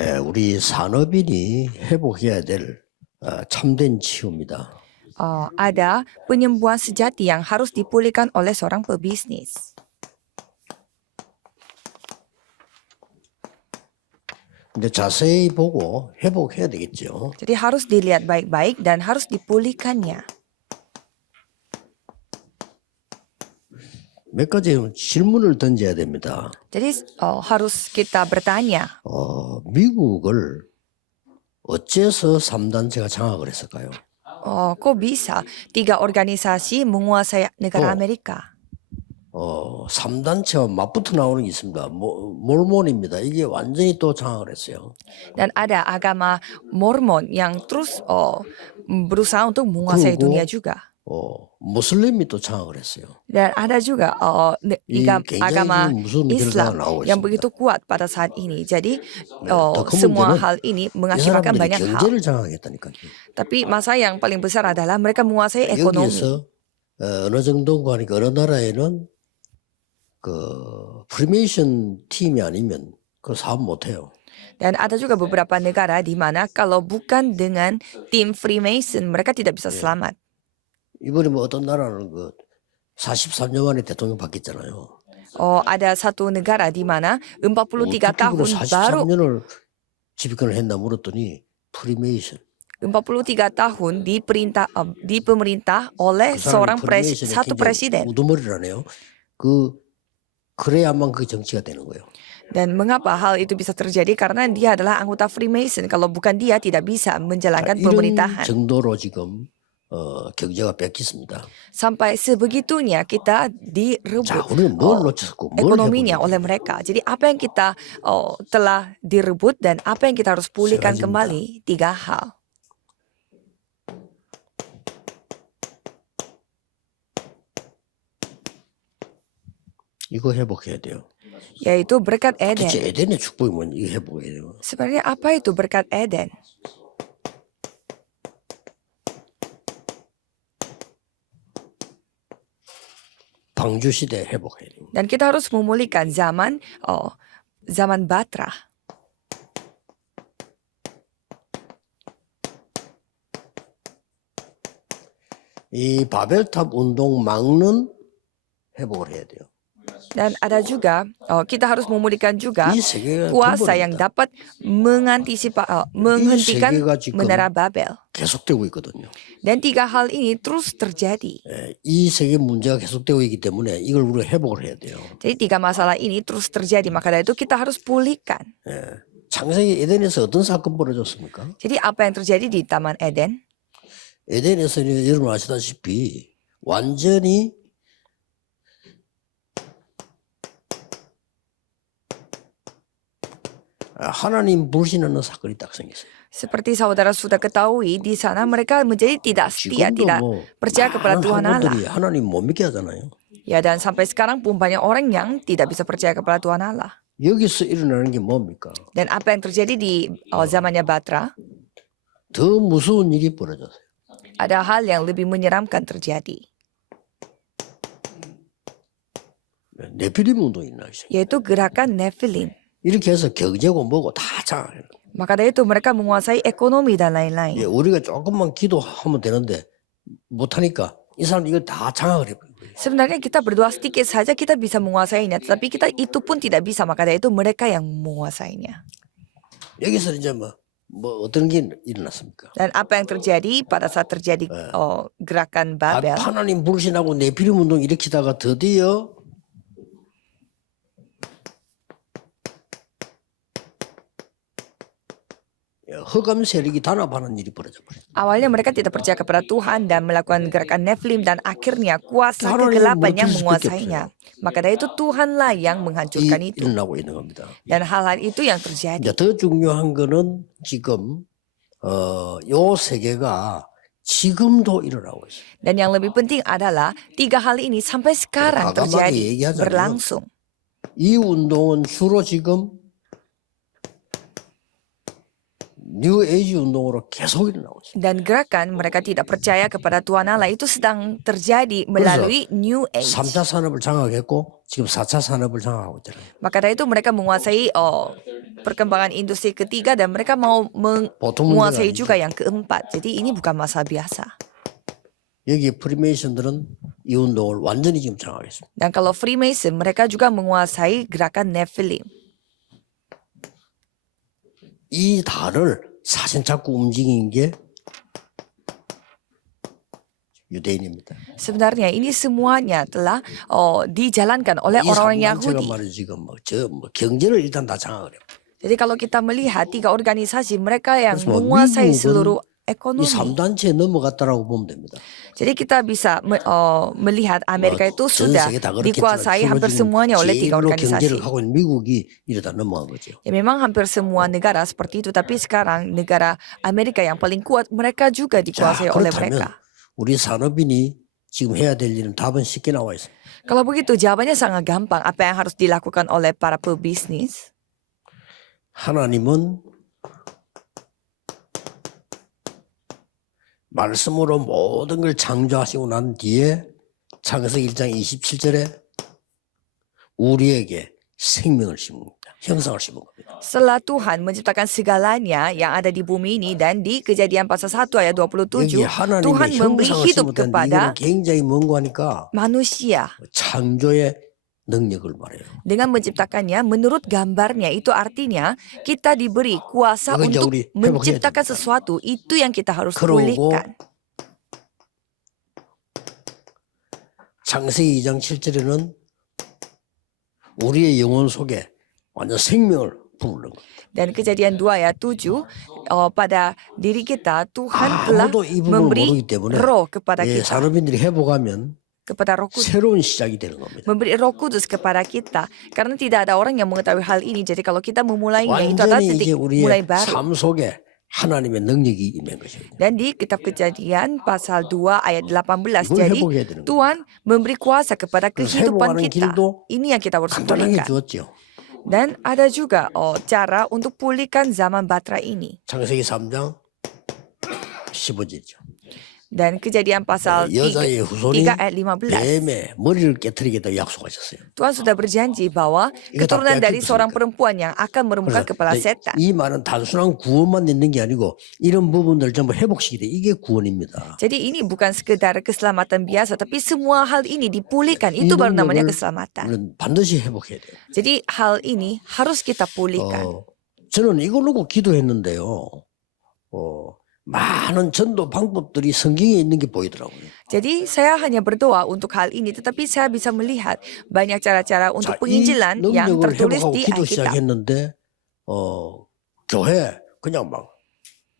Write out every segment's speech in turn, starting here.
우리 산업인이 회복해야 될 참된 치유입니다. Ada penyembuhan sejati yang harus dipulihkan oleh seorang pebisnis. 근데 자세히 보고 회복해야 되겠죠. Jadi harus dilihat baik-baik dan harus dipulihkannya. 몇 가지 질문을 던져야 됩니다. Jadi harus kita bertanya, 미국을 어째서 3단체가 장악을 했을까요? kok bisa 3 organisasi menguasai negara Amerika? 3단체와 맞붙어 나오는 게 있습니다. 몰몬입니다. 이게 완전히 또 장악을 했어요. Dan ada agama Mormon yang terus berusaha untuk menguasai 그리고 dunia juga. 무슬림이 또 장악을 했어요. Dan ada juga 굉장히 agama 무서운 결과가 Islam 나오고 yang 있습니다. begitu kuat pada saat ini. Jadi 더 큰 semua 문제는 hal ini 이 mengakibatkan 사람들이 banyak hal. 경제를 장악했다니까요. Tapi masalah yang paling besar adalah mereka menguasai ekonomi. 여기에서 어느 정도인가 하니까 어느 나라에는 그 프리메이션 팀이 아니면 그 사업 못해요. Dan ada juga beberapa negara di mana kalau bukan dengan tim Freemason mereka tidak bisa selamat. 이번에 뭐 어떤 나라는 그 43년 만에 대통령 바뀌었잖아요. Ada satu negara di mana 43 tahun baru 43년을 집권을 했나 물었더니 프리메이션. 43 tahun di pemerintah oleh seorang satu presiden. 우두머리라네요. 그래야만 그 정치가 되는 거예요. Dan mengapa hal itu bisa terjadi? Karena dia adalah anggota Freemason. Kalau bukan dia tidak bisa menjalankan 이런 pemerintahan. 정도로 지금 경제가 뺏겼습니다. Sampai sebegitunya kita direbut 자, 우리는 뭘 놓쳤고 뭘 ekonominya 해보는 oleh mereka. Jadi apa yang kita telah direbut dan apa yang kita harus pulihkan 가지입니다. kembali 3 hal. 이거 회복해야 돼요. Yaitu berkat Eden. 대체 에덴의 축복이 뭔지 이거 회복해야 돼요. Sebenarnya apa itu berkat Eden? 방주 시대 회복해야 돼요. Dan kita harus memulihkan zaman Batra. 이 바벨탑 운동 막는 회복을 해야 돼요. Dan ada juga kita harus memulihkan juga 이 세계가 kuasa yang 근본입니다. dapat menghentikan 세계가 지금 menara Babel. 계속되고 있거든요. Dan 3 hal ini terus terjadi. 이 세계 문제가 계속되고 있기 때문에 이걸 우리가 회복을 해야 돼요. Jadi 3 masalah ini terus terjadi. Maka dari itu kita harus pulihkan. 창세기 에덴에서 어떤 사건 벌어졌습니까? Jadi apa yang terjadi di Taman Eden? 에덴에서는 여러분 아시다시피 완전히 하나님 불신하는 사건이 딱 생겼어요. Seperti saudara sudah ketahui, di sana mereka menjadi tidak setia, 지금도 tidak 뭐 percaya kepada 많은 Tuhan Allah. 학원들이 하나님 못 믿게 하잖아요. Ya, dan sampai sekarang pun banyak orang yang tidak bisa percaya kepada Tuhan Allah. 여기서 일어나는 게 뭡니까? Dan apa yang terjadi di zamannya Batra? 더 무서운 일이 벌어졌어요. Ada hal yang lebih menyeramkan terjadi, 네피림 운동이 일어나기 시작해요. yaitu gerakan Nephilim. 이렇게 해서 경제고 뭐고 다 장악해요. Maka dari itu mereka menguasai ekonomi dan lain-lain. 우리가 조금만 기도하면 되는데 못하니까 이 사람 이거 다 장악을 해버려요. Sebenarnya kita berdoa sedikit saja kita bisa menguasainya, tetapi kita itu pun tidak bisa. Maka dari itu mereka yang menguasainya. 여기서 이제 뭐 어떤 게 일어났습니까? Dan apa yang terjadi pada saat terjadi gerakan Babel? 하나님 불신하고 네피림 운동 일으키다가 드디어 흑암 세력이 단합하는 일이 벌어져 버려요. Awalnya mereka tidak percaya kepada Tuhan dan melakukan gerakan Nephilim dan akhirnya kuasa 하나님 kegelapan yang 멈출 수밖에 menguasainya. Maka dari itu Tuhanlah yang menghancurkan itu. 일어나고 있는 겁니다. Dan hal-hal itu yang terjadi. 이제 더 중요한 거는 지금 요 세계가 지금도 일어나고 있어요. Dan yang lebih penting adalah 3 hal ini sampai sekarang 과감하게 terjadi, 얘기하자면 berlangsung. 이 운동은 주로 지금 뉴 에이지 운동으로 계속 일어나고 있어요. Dan gerakan mereka tidak percaya kepada Tuhan Allah itu sedang terjadi melalui New Age. 3차 산업을 장악했고 지금 4차 산업을 장악하고 있잖아요. Maka dari itu mereka menguasai perkembangan industri ketiga dan mereka mau 보통 문제가 menguasai 아니죠. juga yang keempat. Jadi ini bukan masalah biasa. 여기 프리메이션들은 이 운동을 완전히 지금 장악했습니다. Dan kalau Freemason, mereka juga menguasai gerakan Nephilim. 이 달을 사실 자꾸 움직이는 게 유대인입니다. Sebenarnya ini semuanya telah dijalankan oleh 이 orang-orang 3단체가 Yahudi. 말이죠. 지금 경제를 일단 다 장악을 해요. Jadi kalau kita melihat tiga organisasi mereka yang Terus mau menguasai 미국은 seluruh 이 ekonomi. 3단체에 넘어갔다라고 보면 됩니다. Jadi kita bisa melihat Amerika itu 전 sudah 세계 다 dikuasai 그렇겠지만 hampir 주로 지금 semuanya oleh tiga 제일로 organisasi. 경제를 하고 있는 미국이 이러다 넘어간 거죠. Ya memang hampir semua negara seperti itu, tapi sekarang negara Amerika yang paling kuat mereka juga 자, dikuasai oleh 그렇다면 mereka. 우리 산업인이 지금 해야 될 일은 답은 쉽게 나와 있습니다. Kalau begitu jawabannya sangat gampang. Apa yang harus dilakukan oleh para pebisnis? 하나님은 말씀으로 모든 걸 창조하시고 난 뒤에 창세기 1장 27절에 우리에게 생명을 심습니다. 형상을 심은 겁니다. Setelah Tuhan menciptakan segalanya yang ada di bumi ini dan di Kejadian pasal 1 ayat 27, 여기 하나님의 Tuhan memberi 형상을 hidup 심었다는데 kepada 이거는 굉장히 뭔고 하니까 manusia 창조의 능력을 말해요. dengan menciptakannya menurut gambarnya. Itu artinya kita diberi kuasa 이거 이제 untuk 우리 회복해야 menciptakan 됩니다. sesuatu. Itu yang kita harus 그러고 pulihkan. 창세기 2장 7절에는 우리의 영혼 속에 완전 생명을 부르는 거예요. Dan Kejadian 2 ayat 7, pada diri kita Tuhan telah 아무도 이 부분을 memberi 모르기 때문에 roh kepada 예, kita, 산업인들이 회복하면 kepada roh kudus. 새로운 시작이 되는 겁니다. Memberi roh kudus kepada kita. Karena tidak ada orang yang mengetahui hal ini. Jadi kalau kita memulainya, itu adalah 완전히 이제 titik mulai 우리의 baru. 삶 속에 하나님의 능력이 임한 것이에요. Dan di kitab Kejadian pasal 2 ayat 18, 이걸 jadi 회복해야 되는 거예요. Tuhan memberi kuasa kepada 그래서 kehidupan 회복하는 kita. 길도 Ini yang kita harus 간단하게 pulihkan. 주었죠. Dan ada juga cara untuk pulihkan zaman batra ini. 창세기 3장 15절이죠. Dan Kejadian pasal 3 여자의 후손이 ayat 15. 뱀의 머리를 깨뜨리겠다고 약속하셨어요. Tuhan sudah berjanji bahwa 이거 다 keturunan dari 빼앗길 seorang 것이니까. perempuan yang akan meremukkan kepala setan. 이 말은 단순한 구원만 있는 게 아니고 이런 부분들 전부 회복시키되 이게 구원입니다. Jadi ini bukan sekedar keselamatan biasa, tapi semua hal ini dipulihkan. 이 Itu baru namanya 능력을 keselamatan. 우리는 반드시 회복해야 돼요. Jadi hal ini harus kita pulihkan. 저는 이걸 놓고 기도했는데요. 많은 전도 방법들이 성경에 있는 게 보이더라고요. Jadi saya hanya berdoa untuk hal ini, tetapi saya bisa melihat banyak cara-cara untuk 자, 이 penginjilan yang 능력을 tertulis 회복하고 di 기도 Alkitab. 시작했는데 교회 그냥 막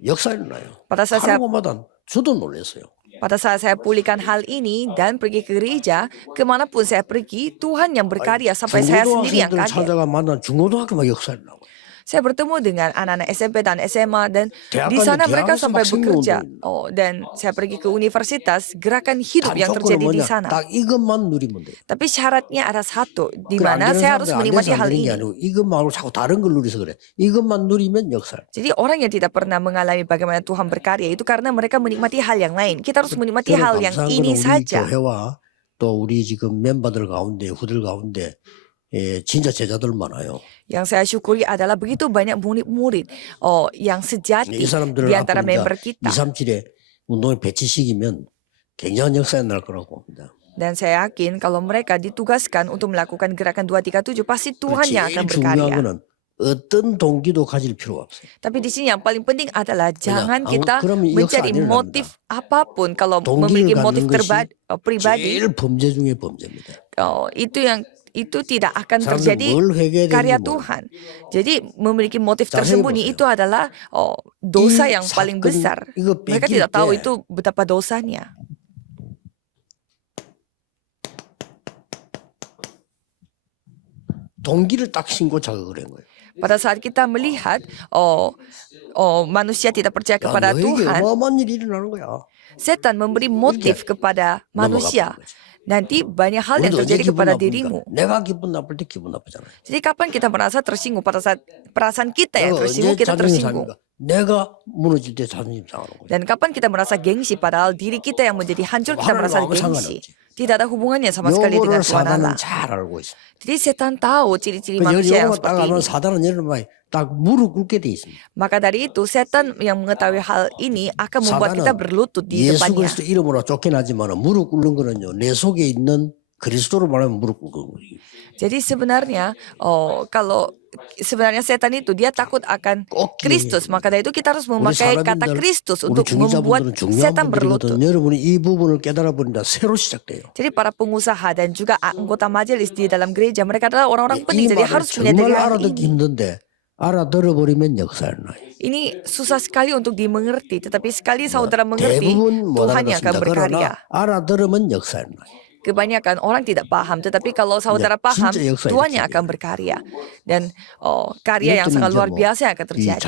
역사 일어나요. Pada saat saya 하루마다 저도 놀랐어요. Pada saat saya pulihkan hal ini dan pergi ke gereja, kemanapun saya pergi, Tuhan yang berkarya sampai saya sendiri yang 중고등학생들 kaget. 찾아가 만난 중고등학교 막 역사 일어나고. Saya bertemu dengan anak-anak SMP dan SMA dan di 대학까지 sana mereka 대학에서 sampai 막 생명 bekerja. 운동이 Dan saya pergi ke universitas, gerakan hidup yang 단조건은 terjadi di 뭐냐? sana. 딱 이것만 누리면 돼요. Tapi syaratnya ada satu, di 그 mana 안 되는 saya harus 사람들 안 menikmati 돼서 안 hal 되는 게 ini. 아니고 이것만 하고 자꾸 다른 걸 누려서 그래. 이것만 누리면 역사. Jadi orang yang tidak pernah mengalami bagaimana Tuhan berkarya itu karena mereka menikmati hal yang lain. Kita harus menikmati hal yang 감사한 ini 거는 우리 saja. 교회와 또 우리 지금 멤버들 가운데 후들 가운데 진짜 제자들 많아요. Yang saya syukuri adalah begitu banyak murid-murid yang sejati 이 사람들을 di antara 앞으로 member 이제 kita. 2, 3, 7에 운동에 배치시키면 굉장한 역사가 날 거라고 봅니다. Dan saya yakin kalau mereka ditugaskan untuk melakukan gerakan 237 pasti Tuhan yang akan 제일 중요한 berkarya. 거는 어떤 동기도 가질 필요가 없어요. Tapi di sini yang paling penting adalah jangan 아무- kita 그러면 이 역사 mencari 안 일어납니다. motif apapun. Kalau 동기를 memiliki 갖는 motif 것이 pribadi, 제일 범죄 중에 범죄입니다. itu tidak akan 사람들 terjadi 뭘 회개해야 karya 되는지 모르고. Tuhan. Jadi memiliki motif 자, tersembunyi 해보세요. itu adalah dosa 이 yang paling 사건이 besar. 이거 Mereka 뺏길 tidak tahu 때 itu betapa dosanya. 동기를 딱 신고 자극을 한 거예요. Pada saat kita melihat manusia tidak percaya 야, kepada 너에게 Tuhan, 어마어마한 일이 일어나는 거야. setan memberi motif kepada manusia. 넘어가 버린 거지. Nanti banyak hal yang 우리도 언제 terjadi 기분 kepada 나쁘니까 dirimu. 내가 기분 나쁠 때 기분 나쁘잖아요. Jadi kapan kita merasa tersinggung? Pada saat perasaan kita yang 내가 tersinggung, 언제 kita 자존심 tersinggung. 상합니까? 내가 무너질 때 자존심 상하는 거예요. Dan kapan kita merasa gengsi padahal diri kita yang menjadi hancur, kita 하나님과 merasa 아무 gengsi. 상관없지. Tidak ada hubungannya sama sekali dengan 요거를 Tuhan Allah. 사단은 잘 알고 있어. Jadi setan tahu ciri-ciri 그 manusia yang 요거 딱 seperti 알면 ini. 사단은 여러분 딱 무릎 꿇게 돼 있습니다. Maka dari itu setan yang mengetahui hal ini akan membuat kita 사단은 berlutut di 예수 depannya. 그리스도 이름으로 쫓겨나지만 무릎 꿇는 거는요 내 속에 있는 그리스도로 말하면 무릎 꿇는 거예요. Jadi sebenarnya kalau sebenarnya setan itu dia takut akan 꼭 Kristus, maka dari itu kita harus 우리 memakai kata 사람들, Kristus 우리 untuk membuat 중직자분들은 중요한 setan berlutut. 분들이거든. 여러분이 이 부분을 깨달아 버린다 새로 시작돼요. Jadi para pengusaha dan juga anggota majelis di dalam gereja mereka adalah orang-orang 이 penting. Jadi 말을 harus menyadari 정말 hal 알아듣기 ini. 힘든데 알아들어 버리면 역사를 나요. Ini susah sekali untuk dimengerti, tetapi sekali saudara mengerti, 대부분 못 Tuhan yang akan 알아듣습니다. berkarya. 그러나 알아들으면 역사를 나요. Kebanyakan orang tidak paham, tetapi kalau saudara Ya, paham, 진짜 역사 Tuhan yang 일으키게. akan berkarya. Dan karya yang sangat luar biasa yang akan terjadi.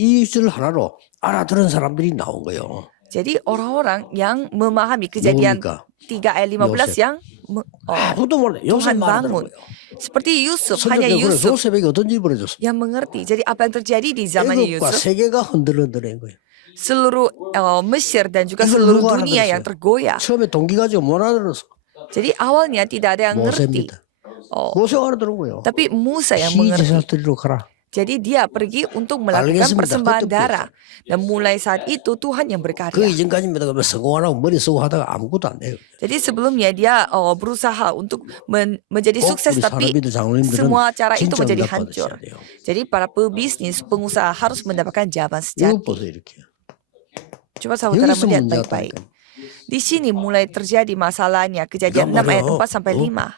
이 줄 하나로 알아들은 사람들이 나온 거예요. Jadi orang-orang yang memahami kejadian 누굽니까? 3 ayat 15 yang 아무도 몰라요. 요셉 Tuhan 말하더라고요. bangun. Seperti Yusuf, hanya Yusuf 요셉에게 어떤 일이 벌어졌어? yang mengerti. Jadi apa yang terjadi di zamannya 애국과 Yusuf, 세계가 흔들흔들한 거예요. seluruh Mesir dan juga 이걸 seluruh 누가 dunia 알아들었어요? yang tergoyah. 처음에 동기 가지고 못 알아들었어. Jadi awalnya tidak ada yang ngerti. 모세입니다. 모세가 알아들은 거예요. Tapi Musa yang mengerti. 희제사 드리러 가라. Jadi dia pergi untuk melakukan 알겠습니다. persembahan 그때부터. darah. Dan mulai saat itu Tuhan yang 그 berkarya. 이전까지입니다. 그러면 성공하라고 머리 쓰고 하다가 아무것도 안 돼요. Jadi sebelumnya dia berusaha untuk menjadi 꼭 sukses, 우리 tapi 사람들 장로님들은 semua cara itu 진짜 menjadi 응답 hancur. 받으셔야 돼요. Jadi para pebisnis, pengusaha harus mendapatkan jawaban 이거 sejati. 보세요 이렇게. Coba saudara 여기서 melihat 문제가 baik-baik. 있다니까. Di sini mulai terjadi masalahnya. Kejadian 6 Gambar, ayat 4 sampai 5.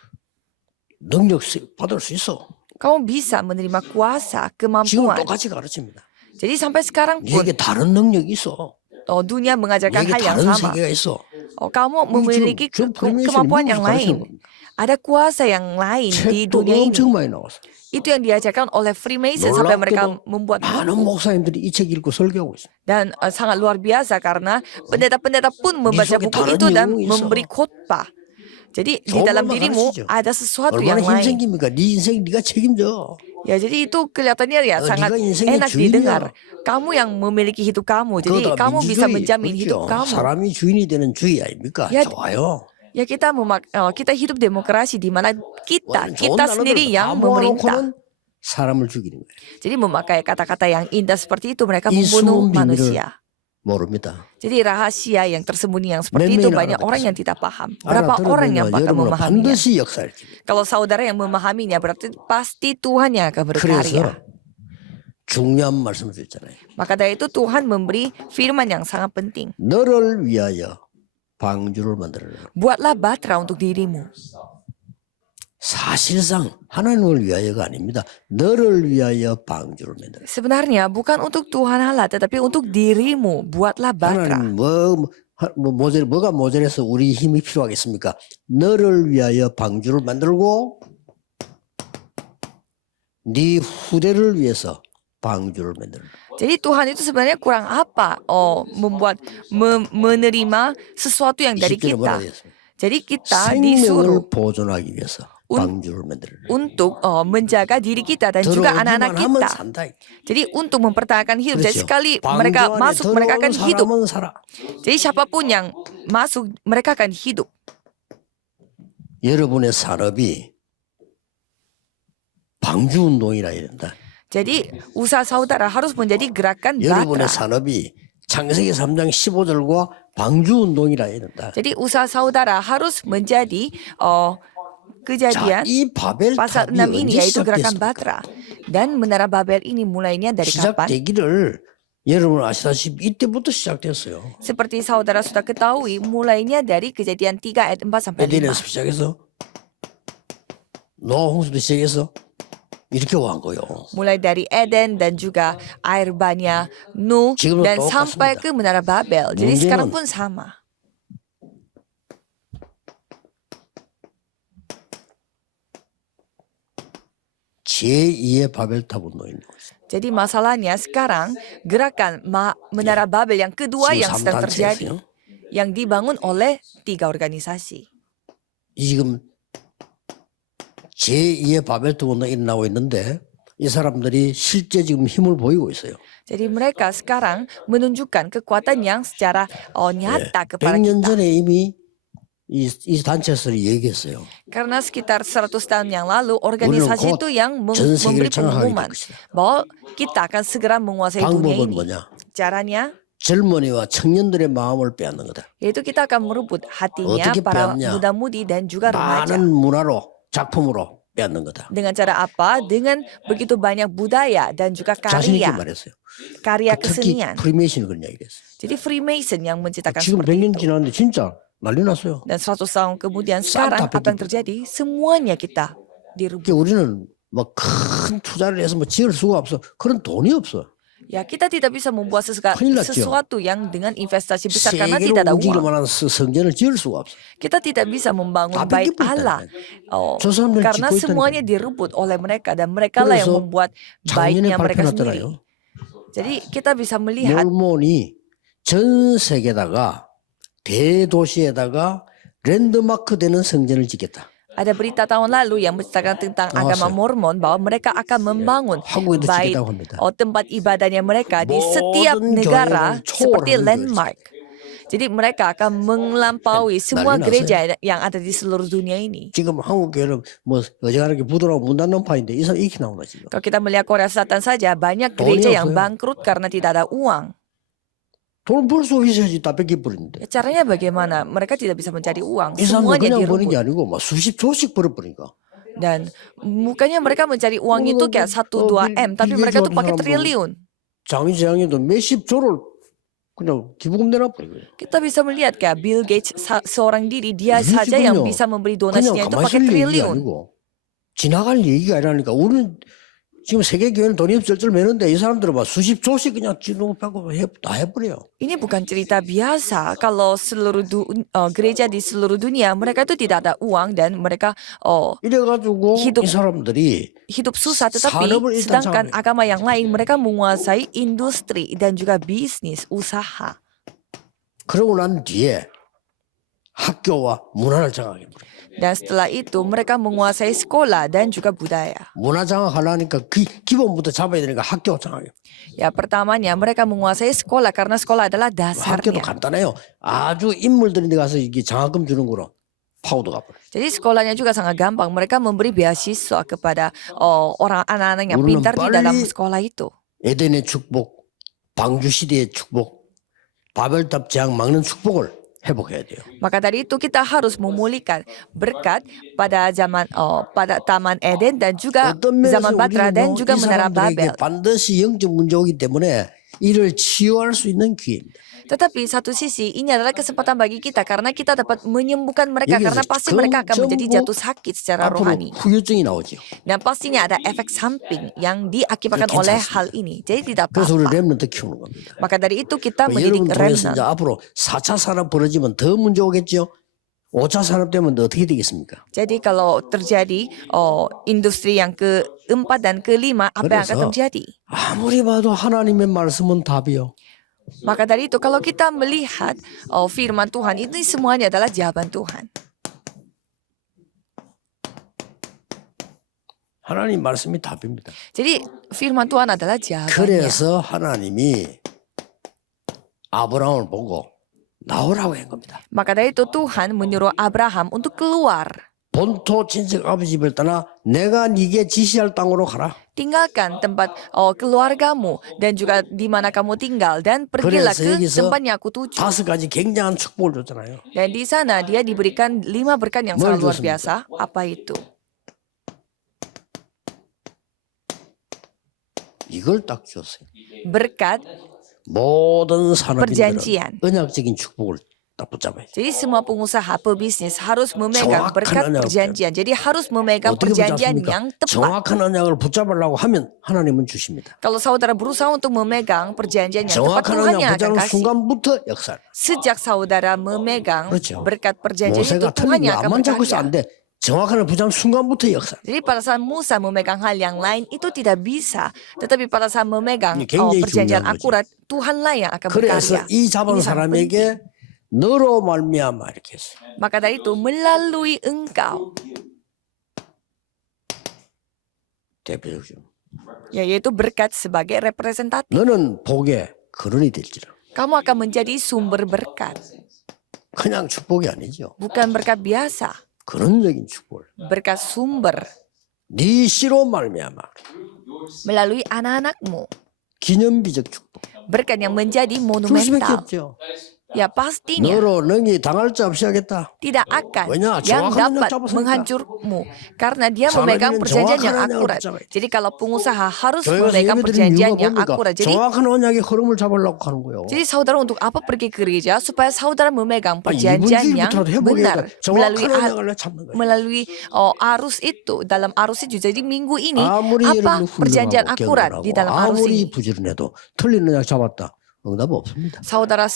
능력 받을 수 있어. Kamu bisa menerima kuasa, 지금 kemampuan. 똑같이 가르칩니다. Jadi sampai sekarang pun 얘에게 다른 능력이 있어. dunia mengajarkan 얘에게 hal yang 다른 sama. 세계가 있어. Kamu memiliki kemampuan yang lain. Ada kuasa yang lain di 책도 dunia 엄청 ini. 많이 나왔어. Itu yang diajarkan oleh Freemason sampai mereka 놀랍게도 membuat 많은 buku. 목사님들이 이 책 읽고 설교하고 있어. Dan sangat luar biasa karena pendeta-pendeta pun membaca 속에 buku 다른 itu dan 내용이 있어. memberi khotbah. Jadi di 좋은 dalam 말만 dirimu 가르치죠. ada sesuatu 얼마나 yang lain. 힘생깁니까? 네 인생 네가 책임져. Ya, jadi itu kelihatannya ya sangat 네가 인생의 enak 주인이야. didengar. Kamu yang memiliki hidup kamu, jadi 그러다 kamu bisa 민주주의 menjamin hidup 그렇죠. kamu. 사람이 주인이 되는 주의 아닙니까? Ya, 좋아요. Ya kita hidup demokrasi di mana kita 좋은 sendiri 단어들 yang 다 memerintah. 모아놓고는 사람을 죽이는 거예요. Jadi memakai kata-kata yang indah seperti itu mereka 이 membunuh 숨은 비밀을 manusia. 모릅니다. Jadi rahasia yang tersembunyi yang seperti itu memang banyak 알아듣겠어요. orang yang tidak paham. Berapa orang yang 알아들으면 bakal 여러분은 memahaminya? 반드시 역사를 일으킵니다. Kalau saudara yang memahaminya berarti pasti Tuhan yang akan 그래서 berkarya. 중요한 말씀을 드렸잖아요. Maka dari itu Tuhan memberi firman yang sangat penting. 너를 위하여 방주를 만들어라. Buatlah batra untuk dirimu. 사실상 하나님을 위하여가 아닙니다. 너를 위하여 방주를 만들어라. Sebenarnya bukan untuk Tuhan Allah tetapi untuk dirimu. Buatlah batra. 하나님 뭐가 모자라서 우리 힘이 필요하겠습니까? 너를 위하여 방주를 만들고 네 후대를 위해서 방주를 만들어라. Jadi Tuhan itu sebenarnya kurang apa? Menerima sesuatu yang dari 20절에 뭐라 kita. 했습니까? Jadi kita disuruh 생명을 보존하기 위해서 방주를 만들어라. untuk menjaga diri kita dan juga anak-anak 들어오기만 하면 kita. 산다. Jadi untuk mempertahankan hidup. Jadi 그렇죠. sekali 방주 mereka 안에 masuk mereka akan 들어오는 hidup. 사람은 살아. Jadi siapapun yang masuk mereka akan hidup. 여러분의 산업이 방주 운동이라 해야 된다. Jadi usaha saudara harus menjadi gerakan 여러분의 batra. 산업이 창세기 3장 15절과 방주 운동이라 해야 된다. Jadi usaha saudara harus menjadi 자, kejadian 이 바벨 pasal 탑이 6 ini 언제 yaitu gerakan 시작됐습니까? batra. Dan menara Babel ini mulainya dari kapan? 시작되기를 여러분 아시다시피 이때부터 시작됐어요. Seperti saudara sudah ketahui, mulainya dari kejadian 3 ayat 4 sampai 5. 에덴에서 시작해서 노아 홍수도 시작해서 이렇게 온 거예요. Mulai dari Eden dan juga air banyak Nuh 지금도 dan 똑같습니다. sampai ke menara Babel. Jadi 문제는 sekarang pun sama. 제2의 바벨탑 운동인 거죠. Jadi masalahnya sekarang gerakan menara Babel yang kedua 지금 yang sedang terjadi. 3단체예요. Yang dibangun oleh 3 organisasi. 지금 제2의 바벨탑 운동이 일어나고 있는데 이 사람들이 실제 지금 힘을 보이고 있어요. Jadi mereka sekarang menunjukkan kekuatan yang secara nyata kepada 100년 kita. 전에 이미 이 단체에서 얘기했어요. Karena sekitar 100 tahun yang lalu 우리는 organisasi 곧 itu yang 전 memberi 세계를 장악하게 될 pengumuman 것이다. bahwa kita akan segera menguasai dunia 방법은 ini. 뭐냐? Caranya 젊은이와 청년들의 마음을 빼앗는 거다. yaitu kita akan merebut hatinya 어떻게 para 빼앗냐? muda-mudi dan juga remaja. 많은 문화로 작품으로 빼앗는 거다. Dengan cara apa? Dengan begitu banyak budaya dan juga 자신 있게 karya 말했어요. kesenian. 특히 프리메이션이 그런 얘기했어요. Jadi Freemason yang menciptakan 지금 seperti 100년 itu. 지났는데 진짜 난리 났어요. Dan 100 tahun kemudian sekarang apa yang terjadi? Semuanya kita direbut. 그러니까 우리는 막 큰 투자를 해서 뭐 지을 수가 없어. 그런 돈이 없어. Ya kita tidak bisa membuat 큰일 났죠. sesuatu yang dengan investasi besar karena tidak ada 세계로 움직일 uang. 만한 성전을 지을 수가 없어. Kita tidak bisa membangun 다 bait 뺏기고 Allah. 있다니까요. Oh, 저 사람들 karena 짓고 semuanya 있다니까요. direbut oleh mereka dan mereka lah yang 그래서 membuat 작년에 baitnya mereka sendiri. 발표났잖아요. Jadi kita bisa melihat 몰몬이 전 세계에다가 대도시에다가 랜드마크 되는 성전을 짓겠다. ada berita tahun lalu yang menceritakan tentang agama 나왔어요. Mormon bahwa mereka akan membangun 한국에도 bait 짓겠다고 합니다. tempat ibadahnya mereka di 모든 setiap negara 교회를 seperti 초월하는 landmark. Jadi mereka akan melampaui semua 난리 gereja yang ada di seluruh dunia ini. 지금 한국 교회는 뭐 어지간하게 부도라고 문 닫는 파인데 이 사람 이렇게 나오나 지금. Kalau kita melihat Korea Selatan saja, banyak 돈이 gereja yang 없어요. bangkrut karena tidak ada uang. 돈 벌 수 있어야지 다 뺏겨버리는데. Ya, caranya bagaimana? Mereka tidak bisa mencari uang. 이 사람들 Semuanya 그냥 버는 게 direbut. 아니고 막 수십 조씩 벌어버리니까. Dan bukannya mereka mencari uang itu kayak 1-2 M, tapi Bill mereka Gates tuh pakai 사람도 triliun. 장의재앙에도 몇십 조를 그냥 기부금 내놔버려요. Kita bisa melihat kayak Bill Gates seorang diri, dia 이게 saja yang 지금요. bisa memberi 그냥 donasinya itu 가만히 pakai 있을 얘기가 triliun. 아니고 지나갈 얘기가 아니라니까. 우리는 지금 세계 교회는 돈이 쩔쩔 매는데 이 사람들은 막 수십 조씩 그냥 지능하고 다 해버려요. Ini bukan cerita biasa kalau seluruh gereja di seluruh dunia mereka itu tidak ada uang dan mereka 이래가지고 hidup- 이 사람들이 hidup susah, tetapi 산업을 일단 sedangkan 장악해요. agama yang lain mereka menguasai industri dan juga bisnis usaha. 그러고 난 뒤에 학교와 문화를 장악해버려요. Dan setelah itu mereka menguasai sekolah dan juga budaya. 문화 장악하려니까 기본부터 잡아야 되니까 학교 장악해요. Ya pertamanya mereka menguasai sekolah karena sekolah adalah 학교도 dasarnya. 간단해요. 아주 인물들이 가서 이게 장학금 주는 거로 파고도 가버려요. Jadi sekolahnya juga sangat gampang. Mereka memberi beasiswa kepada orang anak-anak yang 우리는 pintar di 빨리 dalam sekolah itu. 에덴의 축복, 방주 시대의 축복, 바벨탑 재앙 막는 축복을 회복해야 돼요. Maka dari itu kita harus memulihkan berkat pada zaman pada Taman Eden dan juga 어떤 zaman 면에서 Batra dan 우리는 juga 이 Menara Babel. 사람들에게 반드시 영적 문제 오기 때문에 이를 치유할 수 있는 기회입니다. Tetapi satu sisi ini adalah kesempatan bagi kita karena kita dapat menyembuhkan mereka 여기서 karena pasti mereka akan menjadi 전부 jatuh sakit secara 앞으로 rohani. 후유증이 나오죠. Dan pastinya ada efek samping yang diakibatkan Itu oleh 괜찮습니다. hal ini. Jadi tidak 그래서 우리 apa-apa. 렘넌트 키우는 겁니다. Maka dari itu kita 여러분 mendidik 통해서 remnant. 이제 앞으로 4차 산업 벌어지면 더 문제 오겠죠. 5차 산업 되면 어떻게 되겠습니까? Jadi kalau terjadi industri yang keempat dan kelima, apa yang akan 그래서 terjadi? 아무리 봐도 하나님의 말씀은 답이요. Maka dari itu kalau kita melihat firman Tuhan ini semuanya adalah jawaban Tuhan. 하나님 말씀이 답입니다. Jadi firman Tuhan adalah jawabannya. 그래서 하나님이 아브라함을 보고 나오라고 한 겁니다. Maka dari itu Tuhan menyuruh Abraham untuk keluar. 본토 친척 아버지 집을 떠나 내가 네게 지시할 땅으로 가라. Tinggalkan tempat keluargamu dan juga di mana kamu tinggal dan pergilah 그래서 ke 여기서 tempat yang aku tuju. 5가지 굉장한 축복을 줬잖아요. Dan di sana dia diberikan 5 berkat yang 뭘 sangat luar 줬습니까? biasa. Apa itu? 이걸 딱 줬어요. Berkat. 모든 산업인들은 perjanjian. 언약적인 축복을 딱 붙잡아야 돼. Jadi semua pengusaha pebisnis harus memegang 정확한 berkat 언약을 perjanjian. Jadi harus memegang 어떻게 perjanjian 붙잡습니까? yang tepat. 정확한 언약을 붙잡으려고 하면 하나님은 주십니다. Kalau saudara berusaha untuk memegang perjanjian yang tepat, 정확한 Tuhan 언약 yang akan 붙잡는 kasih. 순간부터 역사를. Sejak saudara memegang 그렇죠. berkat perjanjian itu, 모세가 Tuhan 틀린 yang 거 akan 안만 잡고 있어 berkarya. 안 돼. 정확한 걸 붙잡는 순간부터 역사. Jadi pada saat Musa memegang hal yang lain itu tidak bisa. Tetapi pada saat memegang ini 굉장히 perjanjian 중요한 거죠. akurat, Tuhanlah yang akan 그래서 berkarya. 이 잡은 Ini sangat penting. 사람에게 너로 말미암아 이렇게 했어요. Maka dari itu melalui engkau, 대표적으로 yaitu berkat sebagai representatif. 너는 복의 근원이 될지라. Kamu akan menjadi sumber berkat. 그냥 축복이 아니죠. bukan berkat biasa, 근원적인 축복을. berkat sumber 네 씨로 말미암아 melalui anak-anakmu. 기념비적 축복. Berkat yang menjadi 줄 수밖에 monumental. 없죠. Ya pastinya 너로 능히 당할 자 없이 하겠다. tidak akan 왜냐? yang 정확한 dapat 언약 잡았으니까. menghancurmu karena dia 사람이면 memegang perjanjian yang 정확한 언약을 akurat. 붙잡아야 돼. Jadi kalau pengusaha harus 교회가 memegang 예배드리는 perjanjian 이유가 yang 뭡니까? akurat. Jadi 정확한 언약의 흐름을 잡으려고 하는 거예요. jadi saudara untuk apa pergi ke gereja supaya saudara memegang perjanjian yang 이분주의부터라도 해보게 benar 정확한 언약을 잡는 거예요. melalui arus itu dalam arus itu. Jadi minggu ini 아무리 apa 여러분 perjanjian 훌륭하고 akurat di dalam arus 아무리 ini. 부지런해도 틀린 언약 잡았다. 응답 없습니다. Saudara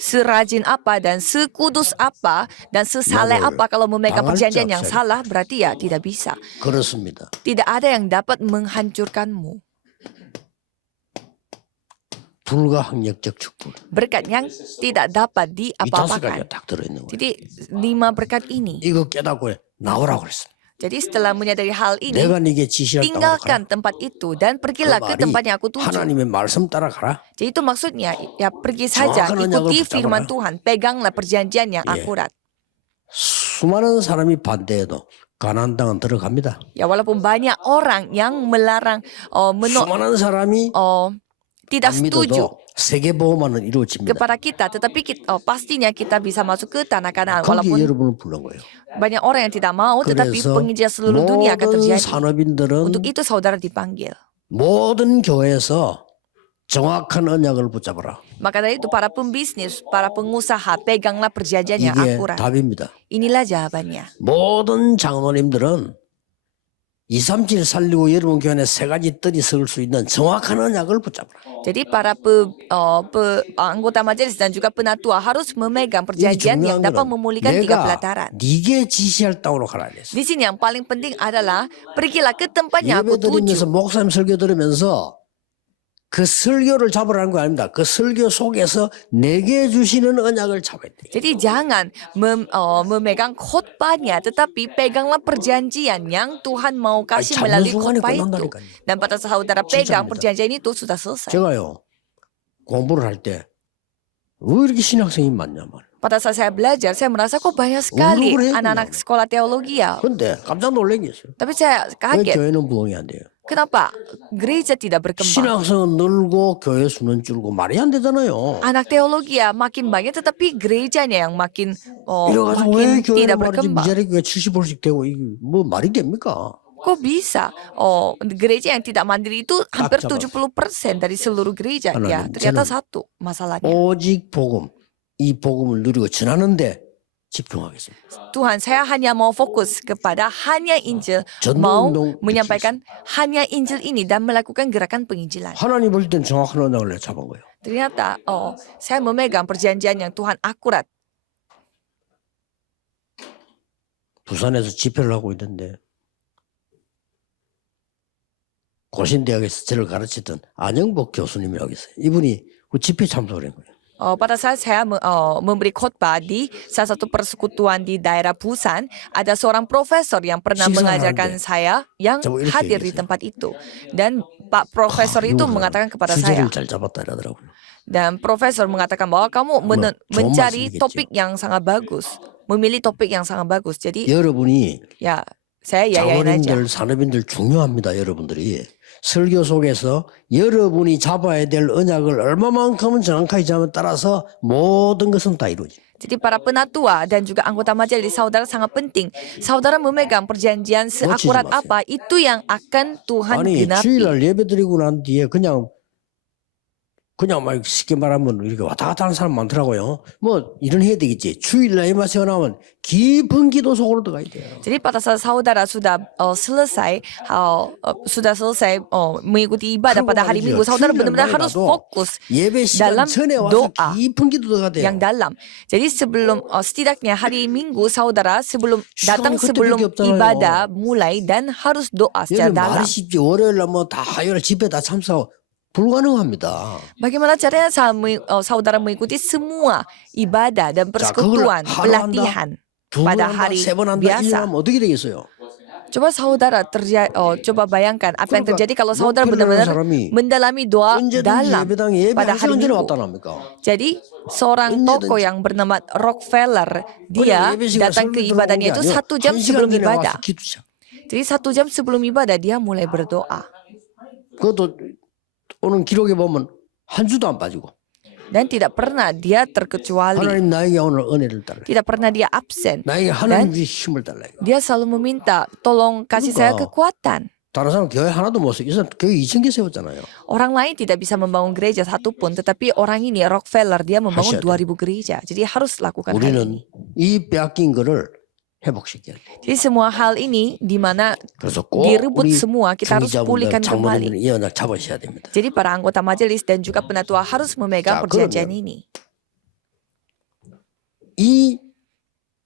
serajin apa dan sekudus apa dan sesaleh Namun, apa kalau memegang tangan perjanjian yang jawab salah berarti ya tidak bisa. 그렇습니다. Tidak ada yang dapat menghancurkanmu. 불가항력적 축복. Berkat yang tidak dapat 이 다섯 가지가 diapa-apakan. 딱 들어있는 거예요. Jadi 5 berkat ini. 이거 깨닫고 나오라고 그랬어요. Jadi setelah menyadari hal ini, 내가 네게 지시할 땅으로 가라. tinggalkan tempat itu dan pergilah ke 말이 tempat yang aku tuju. 하나님의 말씀 따라가라. Jadi itu maksudnya ya pergi saja, 정확한 언약을 ikuti 붙잡아라. firman Tuhan, peganglah perjanjian yang 예. akurat. 수많은 사람이 반대해도 가나안 땅은 들어갑니다. Ya walaupun banyak orang yang melarang 수많은 사람이 tidak 안 setuju 믿어도 세계 보호만은 이루어집니다. kepada kita, tetapi pastinya kita bisa masuk ke tanah Kanaan 거기 walaupun 여러분을 부른 거예요. banyak orang yang tidak mau, tetapi 그래서 penginjilan seluruh dunia akan 모든 terjadi. 산업인들은 Untuk itu saudara dipanggil. 모든 교회에서 정확한 언약을 붙잡아라. Maka dari itu para pembisnis, para pengusaha peganglah perjanjian yang 이게 akurat. 답입니다. Inilah jawabannya. 모든 장로님들은 237 살리고 여러분 교회 안에 세 가지 뜰이 설 수 있는 정확한 언약을 붙잡아라. Jadi para anggota majelis dan juga penatua harus memegang 이 perjanjian yang 중요한 dapat 거는 memulihkan 3 내가 pelataran. 네게 지시할 땅으로 가라 그랬어. Di sini yang paling penting adalah pergilah ke tempat yang aku 예배 드리면서 tuju. 목사님 설교 들으면서 그 설교를 잡으라는 거 아닙니다. 그 설교 속에서 내게 주시는 언약을 잡아야 돼요. Jadi jangan memegang khotbahnya, tetapi peganglah perjanjian yang Tuhan mau kasih 잡는 melalui 순간에 khotbah itu. 끝난다니까요. Dan pada saat saudara 진짜입니다. pegang perjanjian itu sudah selesai. 제가요 공부를 할 때 왜 이렇게 신학생이 많냐면 Pada saat saya belajar, saya merasa kok banyak sekali Ulu-ulu anak-anak sekolah teologi ya. 근데 깜짝 놀란 게 있어요. Tapi saya 왜 kaget, 교회는 부흥이 안 돼요? kenapa gereja tidak berkembang? 신학생은 늘고 교회 수는 줄고 말이 안 되잖아요. Anak teologi ya makin banyak, tetapi gerejanya yang makin 이래가지고 왜 makin 교회는 tidak 말이지 berkembang. 미자리교회 70%씩 되고 이게 뭐 말이 됩니까? Kok bisa? Gereja yang tidak mandiri itu hampir 잡았어. 70% dari seluruh gereja. 하나님, Ya, ternyata 저는 satu masalahnya. 오직 복음, 이 복음을 누리고 전하는데 집중하겠습니다. Tuhan, saya hanya mau fokus kepada hanya Injil, mau 전도운동 menyampaikan hanya Injil ini dan melakukan gerakan penginjilan. 하나님 볼 땐 정확한 언약을 내가 잡은 거예요. Ternyata, saya memegang perjanjian yang Tuhan akurat. 부산에서 집회를 하고 있는데 고신대학에서 저를 가르치던 안영복 교수님이라고 있어요. 이분이 그 집회 참석을 한 거예요. Pada saat saya memberi khotbah di salah satu persekutuan di daerah Busan, ada seorang profesor yang pernah Siksa mengajarkan saya yang Coba ini hadir di kayak tempat itu. Dan Pak Profesor itu mengatakan kepada saya, 주제를 잘 잡았다 이러더라고요. dan Profesor mengatakan bahwa kamu mencari topik yang sangat bagus, memilih topik yang sangat bagus. Jadi 여러분이 ya saya yayain aja. 장로님들, 산업인들 중요합니다. 여러분들이 설교 속에서 여러분이 잡아야 될 언약을 얼마만큼은 정확하게 잡에 따라서 모든 것은 다 이루어집니다. Jadi para penatua dan juga anggota majelis saudara sangat penting. Saudara memegang perjanjian seakurat 마세요. apa, itu yang akan Tuhan 아니 genapi. 주일날 예배 드리고 난 뒤에 그냥 막 쉽게 말하면 이렇게 왔다 갔다 하는 사람 많더라고요. 뭐 이런 해야 되겠지. 주일날 예배 세워나면 깊은 기도 속으로 들어가야 돼요. Jadi pada saat saudara sudah selesai mengikuti ibadah pada hari Minggu, saudara benar-benar harus fokus 예배 시간 dalam 전에 와서 doa 깊은 기도 들어가야 돼요. yang dalam. Jadi sebelum setidaknya hari Minggu saudara datang sebelum ibadah mulai dan harus doa secara 여러분 dalam. 말이 쉽지. 월요일날 뭐 다 화요일 집회 다 참석하고 불가능합니다. Bagaimana caranya saudara mengikuti semua ibadah dan persekutuan, 그걸 하루 한다, pelatihan 두 번 pada 한다, hari 세 번 한다, 1년 biasa? 하면 어떻게 되겠어요? Coba saudara coba bayangkan apa yang terjadi kalau saudara benar-benar mendalami doa dalam pada hari 언제 Minggu. 왔다 납니까? Jadi seorang tokoh yang bernama Rockefeller, dia datang ke ibadahnya itu 1 jam sebelum ibadah. Jadi 1 jam sebelum ibadah dia mulai berdoa. 그것도 오늘 기록에 보면 한 주도 안 빠지고 Dan tidak pernah dia terkecuali. 하나님 나에게 오늘 은혜를 달라. Tidak pernah dia absen. 나에게 하나님 주신 힘을 달라. Dia selalu meminta, tolong kasih saya kekuatan. 다른 사람 교회 하나도 못 세. 이 사람 교회 2,000개 세웠잖아요. Orang lain tidak bisa membangun gereja satupun, tetapi orang ini Rockefeller dia membangun 하셔야 2.000 gereja. Jadi harus lakukan hal 우리는 ini. 이 빼앗긴 거를 회복시켜야 돼. Jadi semua hal ini di mana 그래서 꼭 direbut 우리 semua kita harus 중직자분들, pulihkan kembali. 장로님들은 이 언약 잡으셔야 됩니다. Jadi para anggota majelis dan juga penatua harus memegang 자, perjanjian 그러면 ini. 이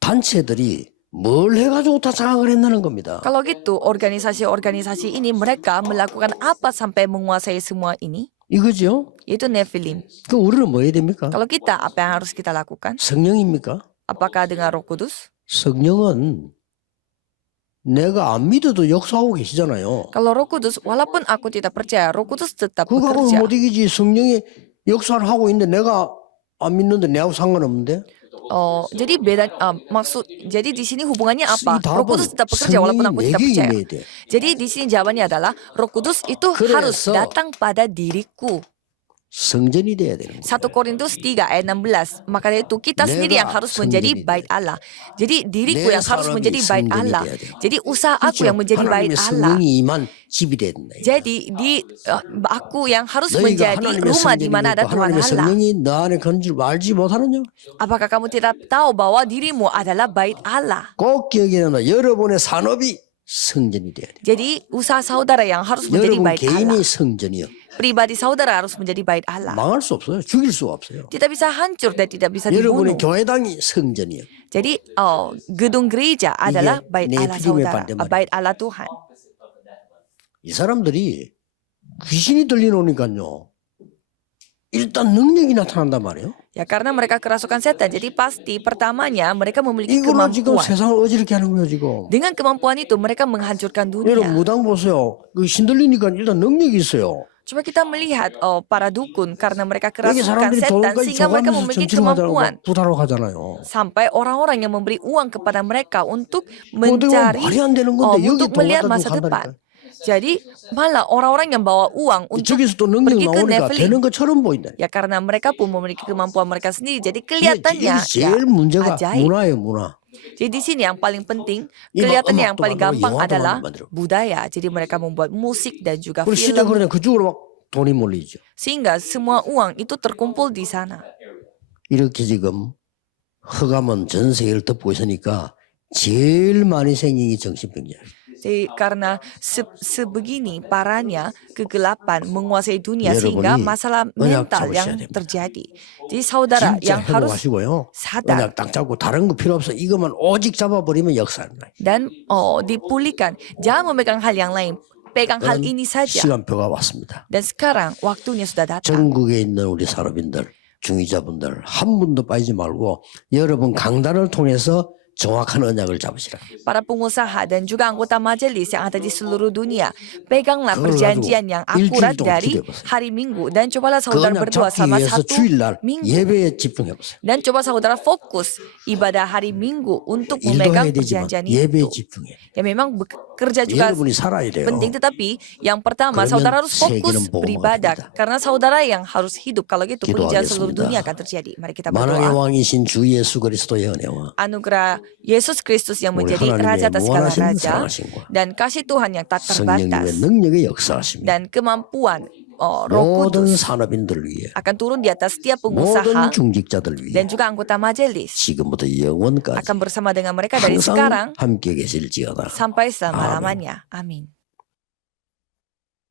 단체들이 뭘 해가지고 다 장악을 했다는 겁니다. Kalau gitu, organisasi-organisasi ini mereka melakukan apa sampai menguasai semua ini? 이거죠? Yaitu Nephilim. 그 우리는 뭐 해야 됩니까? Kalau kita, apa yang harus kita lakukan? 성령입니까? Apakah dengan Roh Kudus? 성령은 내가 안 믿어도 역사하고 계시잖아요. Kalau Roh Kudus, walaupun aku tidak percaya, Roh Kudus tetap 그거하고 bekerja. 못 이기지. 성령이 역사를 하고 있는데 내가 안 믿는데 내하고 상관없는데? Jadi beda jadi di sini hubungannya apa? 이 답은 Roh Kudus tetap bekerja walaupun aku 성령이 tidak 내게 percaya. 임해야 돼. Jadi di sini jawabannya adalah Roh Kudus itu harus 그래서 datang pada diriku. 성전이 돼야 되는 거예요. 1 Korintus 3 ayat 16. Maka dari itu kita sendiri yang harus menjadi bait Allah. Jadi diriku yang harus menjadi bait Allah. Jadi usaha aku yang menjadi bait 하나님의 Allah. 성령이 임한 집이 돼야 된다. Jadi aku yang harus 너희가 menjadi 하나님의 rumah di mana ada 성전이고 Tuhan 하나님의 Allah. 성령이 너 안에 거는 줄 알지 못하느냐? Apakah kamu tidak tahu bahwa dirimu adalah bait Allah? 꼭 기억해야 한다. 여러분의 산업이 성전이 돼야 돼. Jadi usaha saudara yang harus menjadi 여러분 bait Allah. 개인이 성전이요. Pribadi saudara harus menjadi bait Allah. 망할 수 없어요. 죽일 수가 없어요. Tidak bisa hancur dan tidak bisa dibunuh. 여러분의 교회당이 성전이요. Jadi gedung gereja adalah bait Allah 네피림의 saudara, 반대말이에요. bait Allah Tuhan. 이 사람들이 귀신이 들려오니까요. 일단 능력이 나타난단 말이에요. Ya karena mereka kerasukan setan. Jadi pasti pertamanya mereka memiliki 이걸로 지금 kemampuan. 세상을 어지럽게 하는 거예요 지금. Dengan kemampuan itu mereka menghancurkan 여러분 dunia. 무당 보세요. 그 신들리니까 일단 능력이 있어요. Coba kita melihat para dukun karena mereka 여기 kerasukan 사람들이 setan 돈까지 sehingga mereka 줘가면서 memiliki 점령하자고 kemampuan. 부다로 가잖아요. Sampai orang-orang yang memberi uang kepada mereka untuk 그거 mencari, 말이 안 되는 건데 여기 untuk 돈 melihat 갖다 masa 주고 depan. 간다니까. Jadi malah orang-orang yang bawa uang untuk 저기서 또 능력 pergi ke 나오니까 Nephilim. 되는 것처럼 보인다. Ya karena mereka pun memiliki kemampuan mereka sendiri. Jadi 이게 kelihatannya 제일 문제가 ajaib. 문화예요 문화. Jadi di sini yang paling penting, 이 kelihatannya yang 음악도 paling 만들고 gampang 영화도 adalah 만들어. budaya. Jadi mereka membuat musik dan juga 우리 시대 film. 그러냐 그쪽으로 막 돈이 몰리죠. Sehingga semua uang itu terkumpul di sana. 이렇게 지금 흑암은 전 세계를 덮고 있으니까 제일 많이 생긴 게 정신병자예요. Jadi karena sebegini parahnya kegelapan menguasai dunia 여러분이 sehingga masalah 언약 mental 잡으셔야 yang 됩니다. terjadi. Jadi saudara 진짜 yang harus 회복하시고요. sadar 언약 딱 잡고 다른 거 필요 없어. 이것만 오직 잡아버리면 역사는 나요. dan dipulihkan. Jangan memegang hal yang lain. Pegang hal ini saja. 시간표가 왔습니다. Dan sekarang waktunya sudah datang. 전국에 있는 우리 산업인들, 중위자분들 한 분도 빠지지 말고 여러분 강단을 통해서 정확한 언약을 잡으시라. Para pengusaha dan juga anggota majelis yang ada di seluruh dunia, peganglah 그걸 perjanjian yang akurat 일주일 동안 dari 기도해보세요. hari Minggu dan cobalah 그 saudara 언약 berdoa 잡기 selama 위해서 1 주일날 minggu. 예배에 집중해보세요. Dan coba saudara fokus ibadah hari Minggu untuk 일도 memegang 해야 되지만 perjanjian 예배에 itu. 집중해. Ya memang bekerja juga 여러분이 살아야 돼요. penting, tetapi yang pertama 그러면 saudara harus fokus 세계는 복음을 beribadah. 얻습니다. Karena saudara yang harus hidup. Kalau gitu pekerjaan 기도하겠습니다. seluruh dunia akan terjadi. Mari kita 만왕의 berdoa. 왕이신 주 예수 그리스도의 은혜와 Anugerah Yesus Kristus yang 우리 menjadi Raja 하나님의 atas segala 무한하신 raja 사랑하심과 dan kasih Tuhan yang tak terbatas 성령님의 능력의 역사하심이 dan kemampuan Roh 모든 Kudus 산업인들을 위해 akan turun di atas setiap 모든 pengusaha 중직자들 위해 dan juga anggota majelis 지금부터 영원까지 akan bersama dengan mereka dari 항상 sekarang 함께 계실지어다. sampai selama-lamanya. Amin.